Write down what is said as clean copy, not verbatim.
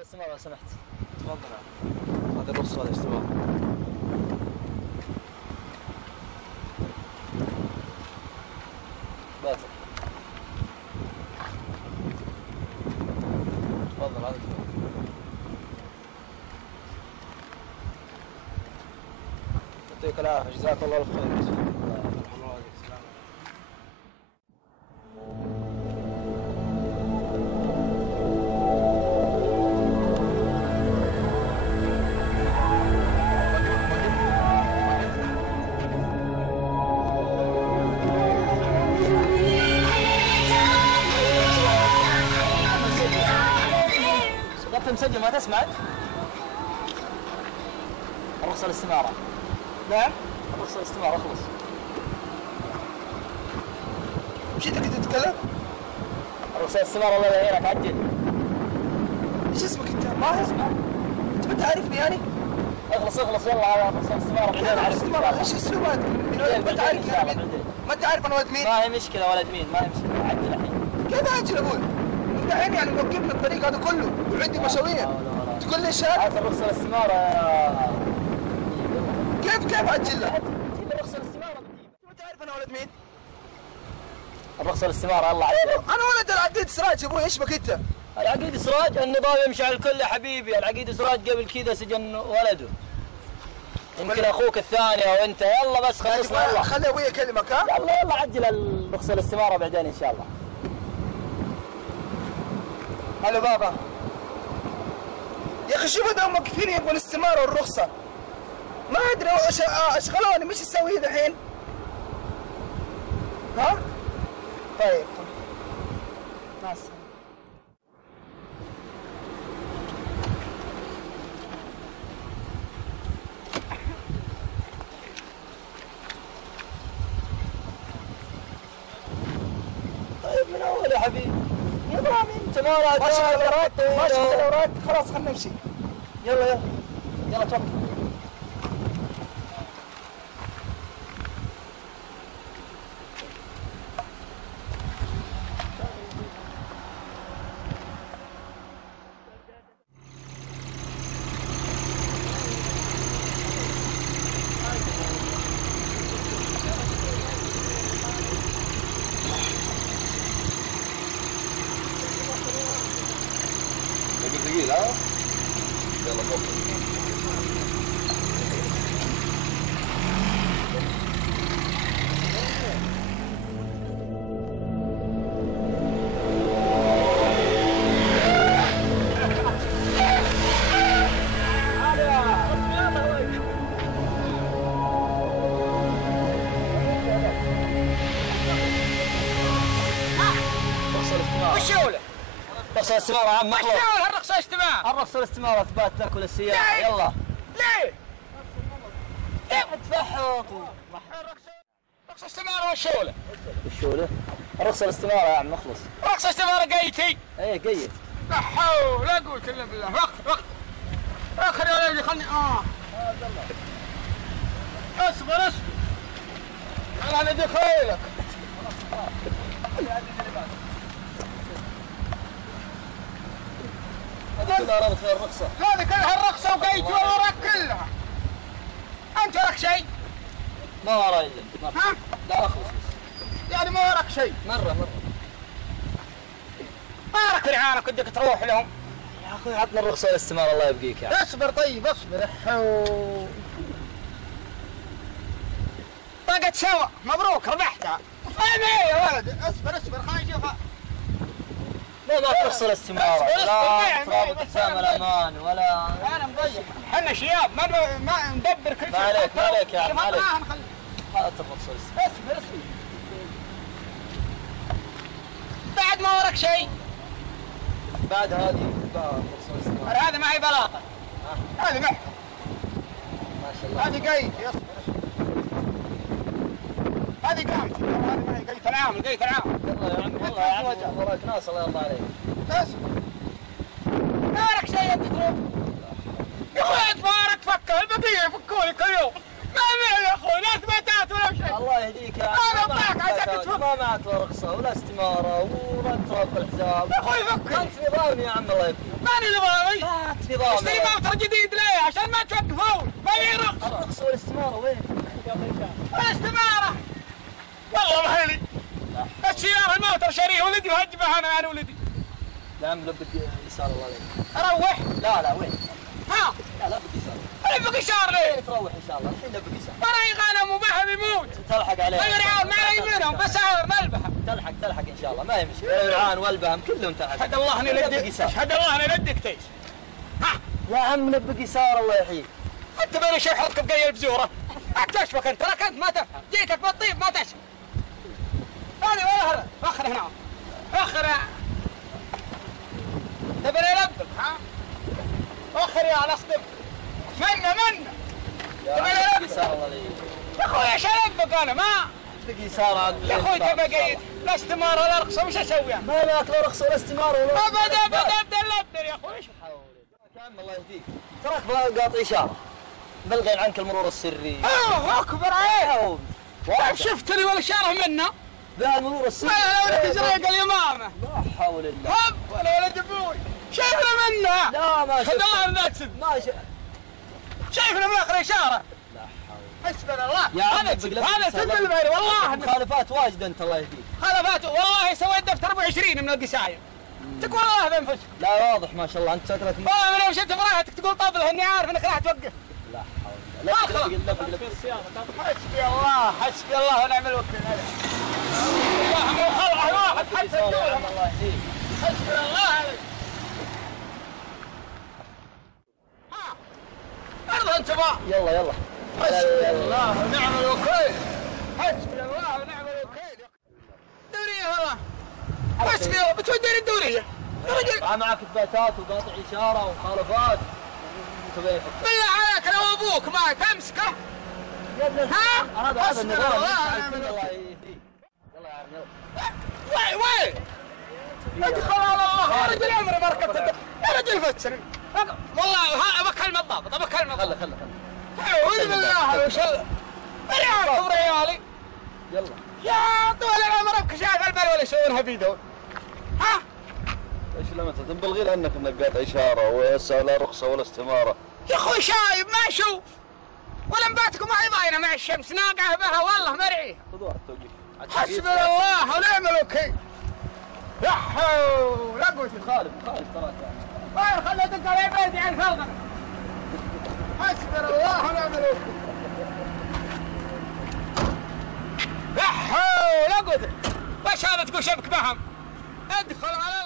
الاستمارة لو سمحت. تفضل. هذا الرخصة الاستمارة. باطل. تفضل هذا يعطيك العافية، جزاك الله الخير. مسجل ما تسمع؟ الرخصة الاستمارة. نعم؟ الرخصة الاستمارة اخلص. وش انت كنت تتكلم؟ الرخصة الاستمارة الله يعينك عجل. ايش اسمك انت؟ ما اسمع. انت ما تعرفني يعني؟ اخلص يلا على الرخصة الاستمارة بعدين اعرف. الاستمارة ايش اسلوبك؟ ما تعرف ما انت عارف انا ولد مين؟ ما هي مشكلة ولد مين، ما هي مشكلة، عجل الحين. كيف اجل ابوي؟ انت الحين يعني موقفني الطريق هذا كله وعندي مشاوير. تقول لي شهادة؟ هذه الرخصة الاستمارة يا كيف اجل لك؟ جيب الرخصة الاستمارة بتجيب. ما تعرف انا ولد مين؟ الرخصة الاستمارة يلا عجل. انا ولد العقيد سراج ابوي، ايش بك انت؟ العقيد سراج النظام يمشي على الكل يا حبيبي، العقيد سراج قبل كذا سجن ولده. يمكن اخوك الثاني او انت، يلا بس خلصنا يلا. خلي ابوي يكلمك ها؟ يلا عجل الرخصة الاستمارة بعدين ان شاء الله. هلا بابا. يا اخي شوف هذول موقفين يبغوا الاستمارة والرخصة. ما ادري اشغلوني، مش اسوي الحين؟ ها؟ طيب مع السلامة. طيب من اول يا حبيبي. نظامي انت ما راك ماشي الاوراق خلاص خلينا نمشي. يلا توكل. ثقيل ها؟ يلا فوق. الرخصة الاستمارة يا عم محمود. شلون الرخصة الاستمارة؟ الرخصة الاستمارة اثبات لك وللسيارة. يلا. ليه؟ تفحط. رخصة استمارة والشولة. الشولة؟ الرخصة الاستمارة يا عم اخلص. رخصة استمارة قيتي. ايه قيت. لا حول لا قوة الا بالله. وقت اخر يا ولدي خلني اصبر انا ندي خيلك. هذه كلها رابط فيها الرخصة. هذه كلها الرخصة وقيت والوراق كلها. انت لك شيء؟ ما وراي مرة. ها؟ لا اخلص. يعني ما وراك شيء؟ مرة. ما لك رعانك ودك تروح لهم. يا اخوي عطنا الرخصة والاستمارة الله يبقيك يعني. اصبر طيب اصبر. طقت سوا مبروك ربحتها. فاهم ايه يا ولد؟ اصبر خليني اشوفها. لا رخصة الاستمارة لا رابط حسام الامان ولا. انا مضيع. احنا شياب ما ندبر كل شيء. ما عليك يا عم ما عليك. هات الرخصة الاستمارة. اصبر بعد ما وراك شيء. بعد هذه الرخصة الاستمارة. هذه ما هي بلاطة. هذه محكمة. ما شاء الله. هذه قيت اصبر. هذه قامتي. هذه ما هي قيت العامل. يلا يا عم وراك ناس الله يرضى عليك. اصبر. ما وراك شيء انت تروح. يا اخوي تبارك فكر البقية يفكوني كل يوم. ما معي يا اخوي لا اثباتات ولا شيء. الله يهديك يا عم. انا اعطاك عشان ما معك لا رخصة ولا استمارة ولا تراب الحساب. يا اخوي فكر. انت نظامي يا عم الله يبقيك. ماني نظامي. ما انت نظامي. اشتري موتر جديد ليه؟ عشان ما توقفون. ما لي رخصة. الرخصة والاستمارة وين؟ والاستمارة. والله ما لي. السيارة الموتر شاريه ولدي وهجبه انا ولدي. يا عم لبك يسار الله عليك. اروح. لا وين؟ ها؟ لا لبك يسار. الف يسار ليه؟ كيف تروح ان شاء الله؟ الحين لبك يسار. وراي غنم وبها بيموت. تلحق عليه. الرعان ما لي منهم بس ملبحة. تلحق ان شاء الله ما هي مشكلة. الرعان والبهم كلهم تلحق. اشهد الله اني لدك. اشهد الله اني لدك تيس. ها؟ يا عم لبك يسار الله يحييك. انت بين شيء حطك بقي بزوره. ما تشبك انت تراك انت ما تفهم. جيتك بالطيب ما تشبك. هذه ولا اخر هنا. اخر تبي يلبك ها؟ اخر يا الاصدق. منا يا عم يسار الله عليك. يا اخوي ايش البك انا ما لبك يسار عاد. يا اخوي تبى قيد لا استماره ولا رخصه وش اسوي انا؟ ما معك لا رخصة ولا استمارة ولا ابدا اللبن يا اخوي. يا عم الله يهديك. تراك قاطع إشارة. بلغين عنك المرور السري. اوه اكبر عيب. شفتني ولا شاره منه؟ ذا المرور السري. ولا ولد زريق اليمامه. لا حول الله. هب ولا ولد ابوي. شايفنا منه. لا ما شفت. خد الله من ذاك ما شفت. شايفنا من اخر اشاره. لا حول. حسبنا الله. يا عم هذا تدل بالي والله. مخالفات واجد انت الله يهديك. خلفات والله سويت دفتر 24 من القسايم. تقول الله بانفسك. لا واضح ما شاء الله انت شكلك. والله من يوم شفت براحتك تقول طبله اني عارف انك راح توقف. لا حول الله. لبق السيارة. حسبي الله ونعم الوكيل. الله مو خلع واحد حتى تقول الله يهديك. حسبي الله عليك. ارضى انت بقى. يلا. حسبي الله ونعم الوكيل. حسبي الله ونعم الوكيل. دورية والله. حسبي الله بتوديني الدورية. يا رجل. معك اثباتات وقاطع اشاره ومخالفات. بالله عليك لو ابوك ما تمسكه. يا ابن ها؟ هذا النظام. الله يهديك. يلا يا عم يلا. وين؟ ادخل على الله يا رجل عمري ما ركبت يا رجل فتشني. والله بكلم الضابط خله. اعوذ بالله وش ريالكم ريالي. يلا. يا طول العمر ابك شايف البلوه يسوونها بيدون. ها؟ ايش لما تنبغي لانك منقاط اشاره وهسه لا رخصه ولا استماره. يا اخوي شايب ما اشوف ولمباتكم ما هي باينه مع الشمس ناقعه بها والله مرعيه. خذوا التوقيف. حسبنا الله ونعم الوكيل. يا حول لا قوه. خالد تراك طيب خلنا ادق على بيتي عن الفلقه. حسبنا الله ونعم الوكيل. يا حول لا قوه. وش هذا تقول شبك بهم؟ ادخل على